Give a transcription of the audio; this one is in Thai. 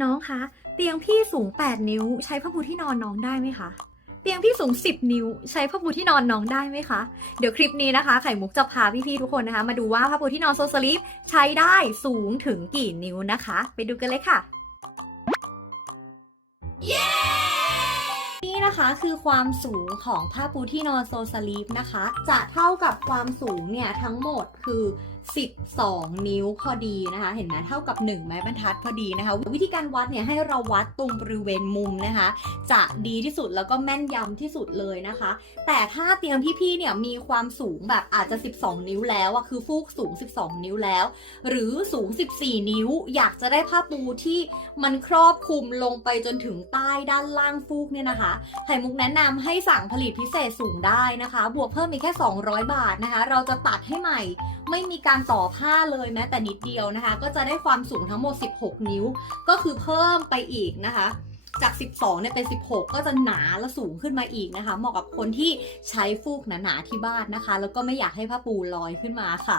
น้องคะเตียงพี่สูง 8 นิ้ว ใช้ผ้าปูที่นอนน้องได้ไหมคะเตียงพี่สูง 10 นิ้ว ใช้ผ้าปูที่นอนน้องได้ไหมคะ เดี๋ยวคลิปนี้นะคะ ไข่มุกจะพาพี่ๆทุกคนนะคะ มาดูว่าผ้าปูที่นอนโซสลิปใช้ได้สูงถึงกี่นิ้วนะคะ ไปดูกันเลยค่ะนี่นะคะคือความสูงของผ้าปูที่นอนโซสลีปนะคะ จะเท่ากับความสูงเนี่ยทั้งหมดคือ 12 นิ้วพอดีนะคะ เห็นไหมเท่ากับ 1 ไม้บรรทัดพอดีนะคะ วิธีการวัดเนี่ยให้เราวัดตรงบริเวณมุมนะคะ จะดีที่สุดแล้วก็แม่นยำที่สุดเลยนะคะ แต่ถ้าเตียงพี่ๆเนี่ยมีความสูงแบบอาจจะ 12 นิ้วแล้วอะคือฟูกสูง 12 นิ้วแล้ว หรือสูง 14 นิ้ว อยากจะได้ผ้าปูที่มันครอบคลุมลงไปจนถึงใต้ด้านล่างฟูกเนี่ยนะคะไข่มุกแนะนำให้สั่งผลิตพิเศษสูงได้นะคะ บวกเพิ่มอีกแค่ 200 บาทนะคะ เราจะตัดให้ใหม่ไม่มีการการต่อผ้าเลยแม้แต่นิดเดียวนะคะ ก็จะได้ความสูงทั้งหมด 16 นิ้ว ก็คือเพิ่มไปอีกนะคะ จาก 12เนี่ยเป็น 16 ก็จะหนาและสูงขึ้นมาอีกนะคะ เหมาะกับคนที่ใช้ฟูกหนาๆที่บ้านนะคะ แล้วก็ไม่อยากให้ผ้าปูลอยขึ้นมาค่ะ